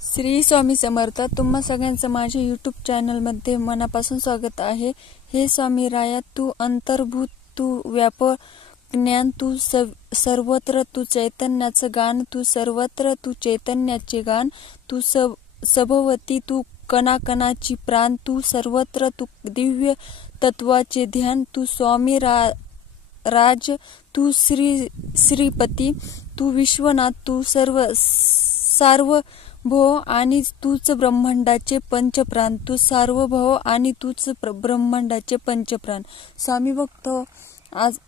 श्री स्वामी समर्थ। तुम्हा सगळ्यांचं माझ्या यूट्यूब चॅनलमध्ये मनापासून स्वागत आहे। हे स्वामी राया, तू अंतर्भूत, तू व्यापक ज्ञान, तू सर्वत्र, तू चैतन्याचं गान, तू सर्वत्र, तू चैतन्याचे गान, तू सभवती, तू कणाकणाची प्राण, तू सर्वत्र, तू दिव्य तत्वाचे ध्यान, तू स्वामी राज, तू श्रीपती, तू विश्वनाथ, तू सार्वभौम आणि तूच ब्रह्मांडाचे पंचप्राण, तू सार्वभौम आणि तूच ब्रह्मांडाचे पंचप्राण। स्वामी भक्त, आज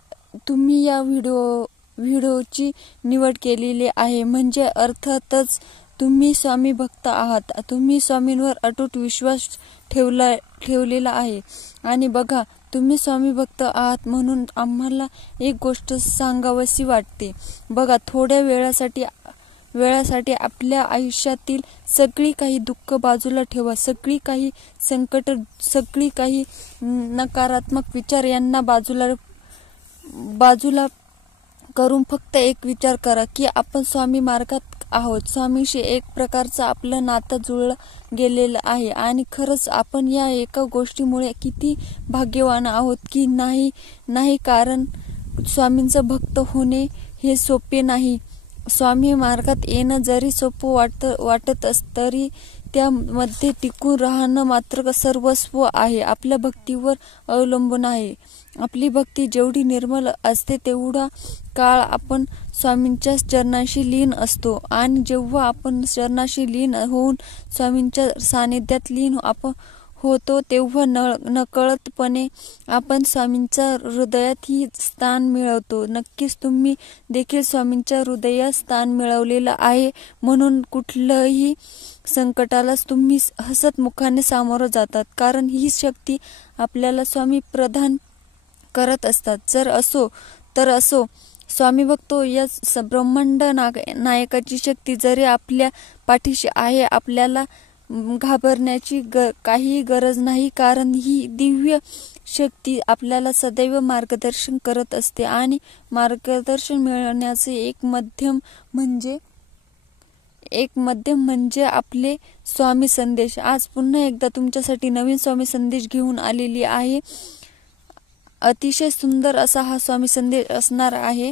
तुम्ही या व्हिडिओची निवड केलेली आहे म्हणजे अर्थातच तुम्ही स्वामी भक्त आहात। तुम्ही स्वामींवर अतूट विश्वास ठेवलेला आहे आणि बघा, तुम्ही स्वामी भक्त आहात म्हणून आम्हाला एक गोष्ट सांगावीशी वाटते। बघा, थोड्या वेळासाठी आपल्या आयुष्यातील सगळी काही दुःख बाजूला ठेवा, सगळी काही संकट, सगळी काही नकारात्मक विचार यांना बाजूला करून फक्त एक विचार करा की आपण स्वामी मार्गात आहोत। स्वामीशी एक प्रकारचं आपलं नातं जुळलं गेलेलं आहे आणि खरंच आपण या एका गोष्टीमुळे किती भाग्यवान आहोत की नाही, कारण स्वामींचं भक्त होणे हे सोपे नाही। स्वामी मार्गात येणं जरी सोपं वाटत तरी त्यामध्ये टिकून राहणं मात्र सर्वस्व आहे, आपल्या भक्तीवर अवलंबून आहे। आपली भक्ती जेवढी निर्मल असते तेवढा काळ आपण स्वामींच्या चरणाशी लीन असतो आणि जेव्हा आपण चरणाशी लीन होऊन स्वामींच्या सानिध्यात लीन होतो तेव्हा नकळतपणे आपण स्वामींच्या हृदयातही स्थान मिळवतो। नक्कीच तुम्ही देखील स्वामींच्या हृदयात स्थान मिळवलेलं आहे म्हणून कुठल्याही संकटाला तुम्ही हसत मुखाने सामोरं जातात, कारण ही शक्ती आपल्याला स्वामी प्रदान करत असतात। जर असो तर असो, स्वामी भक्त, या ब्रह्मांड नायकाची शक्ती जरी आपल्या पाठीशी आहे, आपल्याला घाबरण्याची काही गरज नाही, कारण ही दिव्य शक्ती आपल्याला सदैव मार्गदर्शन करत असते आणि मार्गदर्शन मिळवण्याचे एक माध्यम म्हणजे आपले स्वामी संदेश। आज पुन्हा एकदा तुमच्यासाठी नवीन स्वामी संदेश घेऊन आलेली आहे। अतिशय सुंदर असा हा स्वामी संदेश असणार आहे।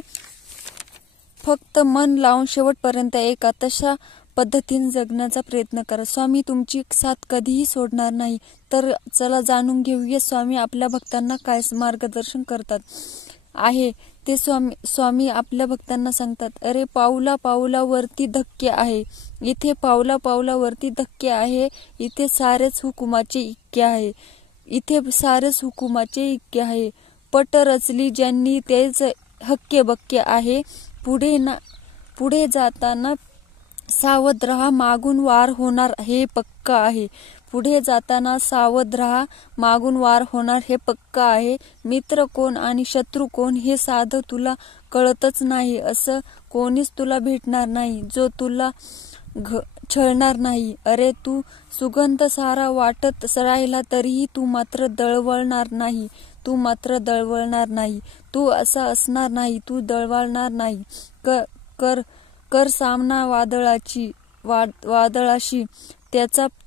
फक्त मन लावून शेवटपर्यंत ऐका, तशा पद्धतीने जगण्याचा प्रयत्न करा। स्वामी तुमची साथ कधीही सोडणार नाही। तर चला जाणून घेऊया स्वामी आपल्या भक्तांना काय मार्गदर्शन करतात आहे ते। स्वामी आपल्या भक्तांना सांगतात, अरे पाऊला पाऊलावरती धक्के आहे, इथे पाऊला पाऊलावरती धक्के आहे, इथे सारेच हुकुमाचे इक्के आहे, इथे सारेच हुकुमाचे इक्के आहे। पट रचली ज्यांनी तेच हक्के बक्के आहे, पुढे जाताना सावध रहा, मागून वार होणार हे पक्का आहे, पुढे जाताना सावध रहा, मागून वार होणार हे पक्का आहे। मित्र कोण आणि शत्रू कोण हे साधं तुला कळतच नाही, असं कोणीच तुला भेटणार नाही जो तुला छळणार नाही। अरे तू सुगंध सारा वाटत राहिला तरीही तू मात्र दळवळणार नाही, तू असा असणार नाही, तू दळवळणार नाही। कर सामना वादळाशी,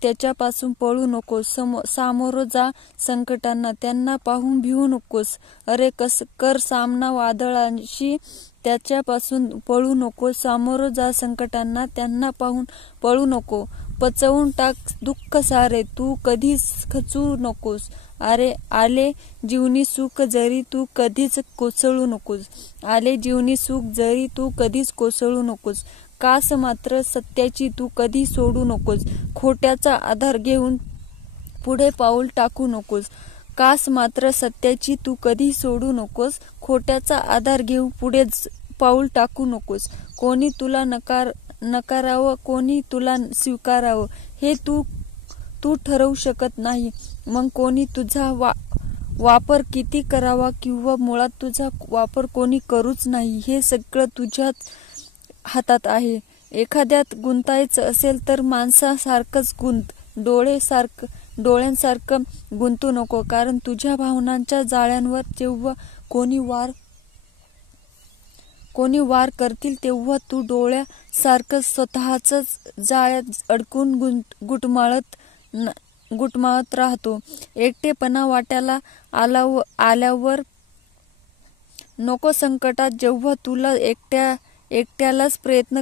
त्याच्यापासून पळू नकोस, सामोरं जा संकटांना, त्यांना पाहून भिवू नकोस। अरे कर सामना वादळाशी, त्याच्यापासून पळू नको, सामोरं जा संकटांना, त्यांना पाहून पळू नको। पचवून टाक दुःख सारे, तू कधीच खचू नकोस। अरे आले जीवनी सुख जरी तू कधीच कोसळू नकोस, आले जीवनी सुख जरी तू कधीच कोसळू नकोस। कास मात्र सत्याची तू कधी सोडू नकोस, खोट्याचा आधार घेऊन पुढे पाऊल टाकू नकोस। कास मात्र सत्याची तू कधी सोडू नकोस, खोट्याचा आधार घेऊन पुढे पाऊल टाकू नकोस। कोणी तुला नकारावं, कोणी तुला स्वीकारावं हे तू ठरवू शकत नाही। मग कोणी तुझा वापर किती करावा किंवा मुळात तुझा वापर कोणी करूच नाही, हे सगळं तुझ्याच हातात आहे। एखाद्यात गुंतायचं असेल तर माणसासारखंच गुंत, डोळ्यांसारखं गुंतू नको, कारण तुझ्या भावनांच्या जाळ्यांवर जेव्हा कोणी कोणी वार करतील तेव्हा तू डोळ्यासारखं स्वतःच जाळ्यात अडकून गुटमाळत राहतो. एकटेपणा वाट्याला आल्यावर नको संकटात जेव्हा तुला एकट्यालाच प्रयत्न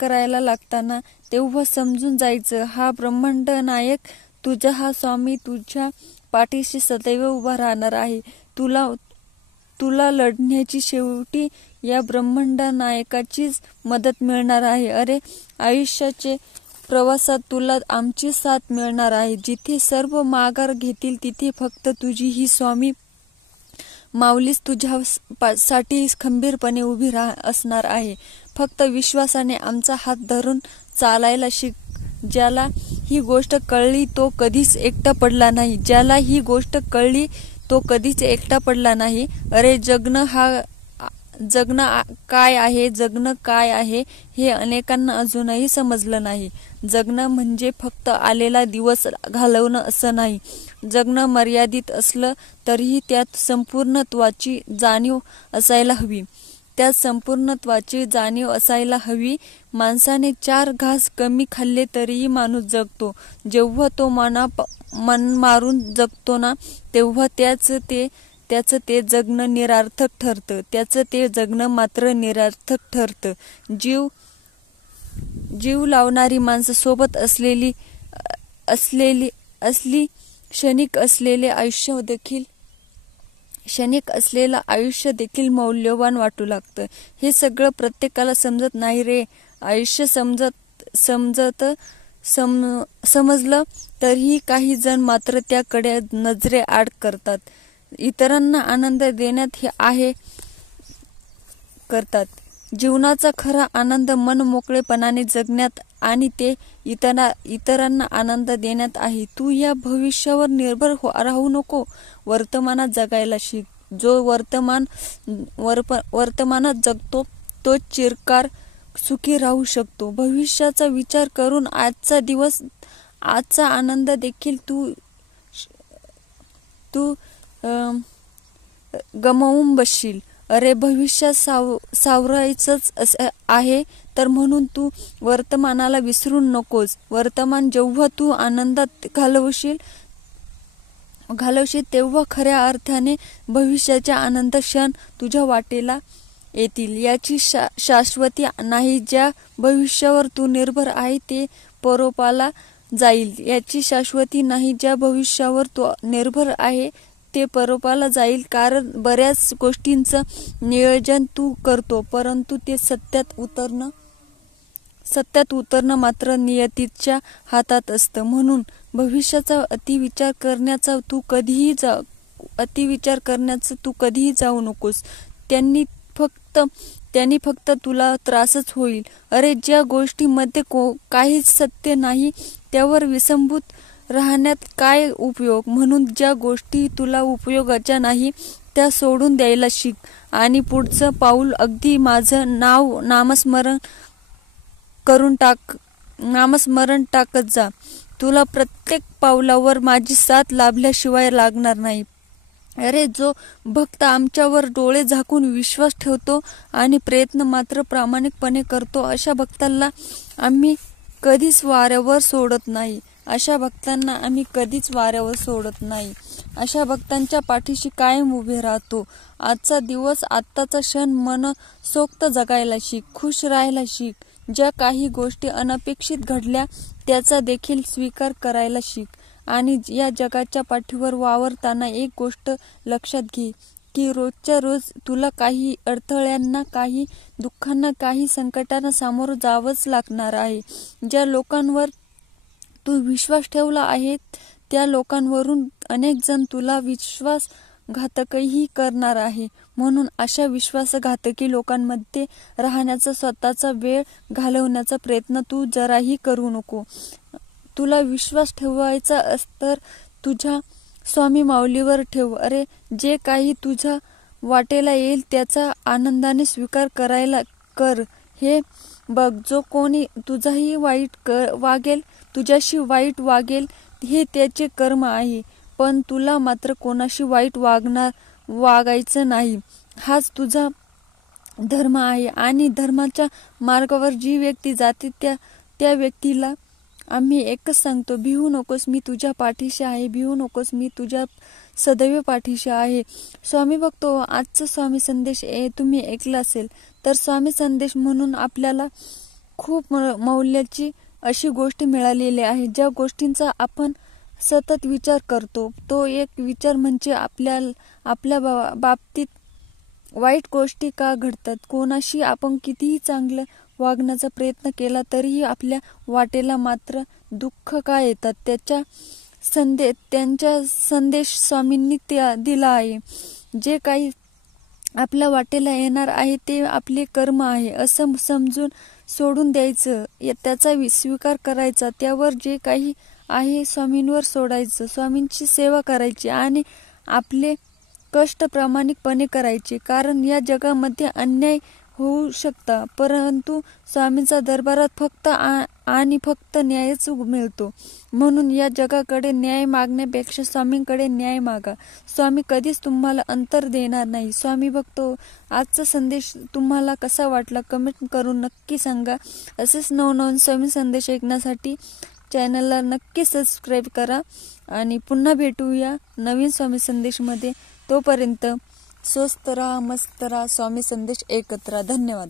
करायला लागताना तेव्हा समजून जायचं हा ब्रह्मांड नायक तुझा हा स्वामी तुझ्या पाठीशी सदैव उभा राहणार आहे. तुला लढण्याची शेवटी या ब्रह्मांड नायकाचीच मदत मिळणार आहे. अरे आयुष्याचे प्रवासात तुला आमची साथ मिळणार आहे. जिथे सर्व माघार घेतील तिथे फक्त तुझी ही स्वामी माऊलीच तुझ्यासाठी खंबीरपणे उभी असणार आहे. फक्त विश्वासाने आमचा हात धरून चालायला शिक. ज्याला ही गोष्ट कळली तो कधीच एकटा पडला नाही. ज्याला ही गोष्ट कळली तो कधीच एकटा पडला नाही. अरे जगणं काय आहे हे अनेकांना अजूनही समजलं नाही. जगणं म्हणजे फक्त आलेला दिवस घालवणं असं नाही. जगणं मर्यादित असलं तरीही त्यात संपूर्णत्वाची जाणीव असायला हवी. माणसाने 4 घास कमी खाल्ले तरीही माणूस जगतो. जेव्हा तो मन मारून जगतो ना तेव्हा त्याचं ते जगणं निरर्थक ठरतं. त्याचं ते जगणं मात्र निरर्थक ठरतं. जीव लावणारी माणसं सोबत असली क्षणिक असलेलं आयुष्य देखील मौल्यवान वाटू लागतं. हे सगळं प्रत्येकाला समजत नाही रे. आयुष्य समजलं तरीही काही जण मात्र त्याकडे नजरेआड करतात. इतरांना आनंद देण्यात करतात. जीवनाचा खरा आनंद मनमोकळेपणाने जगण्यात आणि ते इतरांना आनंद देण्यात आहे. तू या भविष्यावर निर्भर राहू नको. वर्तमानात जगायला शिक. जो वर्तमानात जगतो तोच चिरकाल सुखी राहू शकतो. भविष्याचा विचार करून आजचा आनंद देखील तू गमावून बसशील. अरे भविष्यात सावरायचंच आहे तर म्हणून तू वर्तमानाला विसरू नकोस. वर्तमान जेव्हा तू आनंदात घालवशील तेव्हा खऱ्या अर्थाने भविष्याचे आनंद क्षण तुझ्या वाटेला येतील. याची शाश्वती नाही. ज्या भविष्यावर तू निर्भर आहे ते परोपाला जाईल. याची शाश्वती नाही. ज्या भविष्यावर तू निर्भर आहे ते परोपाला जाईल. कारण बऱ्याच गोष्टींचं नियोजन तू करतो परंतु ते सत्यात उतरणं मात्र नियतीच्या हातात असतं. म्हणून भविष्याचा अतिविचार करण्याचा तू कधीही जाऊ नकोस. त्यांनी फक्त तुला त्रासच होईल. अरे ज्या गोष्टीमध्ये काहीच सत्य नाही त्यावर विसंबूत राहण्यात काय उपयोग. म्हणून ज्या गोष्टी तुला उपयोगाच्या नाही त्या सोडून द्यायला शिक आणि पुढचं पाऊल अगदी माझं नामस्मरण टाकत जा. तुला प्रत्येक पावलावर माझी साथ लाभल्याशिवाय लागणार नाही. अरे जो भक्त आमच्यावर डोळे झाकून विश्वास ठेवतो आणि प्रयत्न मात्र प्रामाणिकपणे करतो अशा भक्तांना आम्ही कधीच वाऱ्यावर सोडत नाही. अशा भक्तांच्या पाठीशी कायम उभे राहतो. आजचा दिवस आत्ताचा क्षण मनसोक्त जगायला शिक. खुश राहायला शिक. ज्या काही गोष्टी अनपेक्षित घडल्या त्याचा देखील स्वीकार करायला शिक. आणि या जगाच्या पाठीवर वावरताना एक गोष्ट लक्षात घे की रोजच्या रोज तुला काही अडथळ्यांना, काही दुःखांना, काही संकटांना सामोरं जावंच लागणार आहे. ज्या लोकांवर तू विश्वास ठेवला आहे त्या लोकांवरून अनेक जण तुला विश्वासघातकही करणार आहे. म्हणून अशा विश्वासघातकी लोकांमध्ये राहण्याचा, स्वतःचा वेळ घालवण्याचा प्रयत्न तू जराही करू नको. तुला विश्वास ठेवायचा तर तुझ्या स्वामी माऊलीवर ठेव. अरे जे काही तुझ्या वाटेला येईल त्याचा आनंदाने स्वीकार करायला कर. हे बघ, जो कोणी तुझ्याशी वाईट वागेल हे त्याचे कर्म आहे, पण तुला मात्र कोणाशी वाईट वागायचं नाही. हाच तुझा धर्म आहे आणि धर्माच्या मार्गावर जी व्यक्ती जाते त्या व्यक्तीला आम्ही एकच सांगतो, भिवू नकोस, मी तुझ्या पाठीशी आहे, भिवू नकोस, मी तुझ्या सदैव पाठीशी आहे. स्वामी भक्तो, आजचा स्वामी संदेश तुम्ही ऐकला असेल तर स्वामी संदेश म्हणून आपल्याला खूप मौल्याची अशी गोष्ट मिळालेली आहे, ज्या गोष्टींचा आपण सतत विचार करतो. तो एक विचार म्हणजे आपल्या बाबतीत वाईट गोष्टी का घडतात, कोणाशी आपण कितीही चांगलं वागण्याचा प्रयत्न केला तरीही आपल्या वाटेला मात्र दुःख का येतात. त्यांचा संदेश स्वामींनी दिला आहे. जे काही आपल्या वाटेला येणार आहे ते आपले कर्म आहे असं समजून सोडून द्यायचं, त्याचा स्वीकार करायचा, त्यावर जे काही आहे स्वामींवर सोडायचं, स्वामींची सेवा करायची आणि आपले कष्ट प्रामाणिकपणे करायचे. कारण या जगामध्ये अन्याय होऊ शकता, परंतु स्वामींचा दरबारात फक्त आणि फक्त न्यायच मिळतो. म्हणून या जगाकडे न्याय मागण्यापेक्षा स्वामींकडे न्याय मागा. स्वामी कधीच तुम्हाला अंतर देणार नाही. स्वामी भक्तो, आजचा संदेश तुम्हाला कसा वाटला कमेंट करून नक्की सांगा. असेच नवनवीन स्वामी संदेश ऐकण्यासाठी चॅनलला नक्की सबस्क्राईब करा आणि पुन्हा भेटूया नवीन स्वामी संदेशमध्ये. तोपर्यंत स्वस्त राहा, मस्त राहा, स्वामी संदेश ऐकत राहा. धन्यवाद.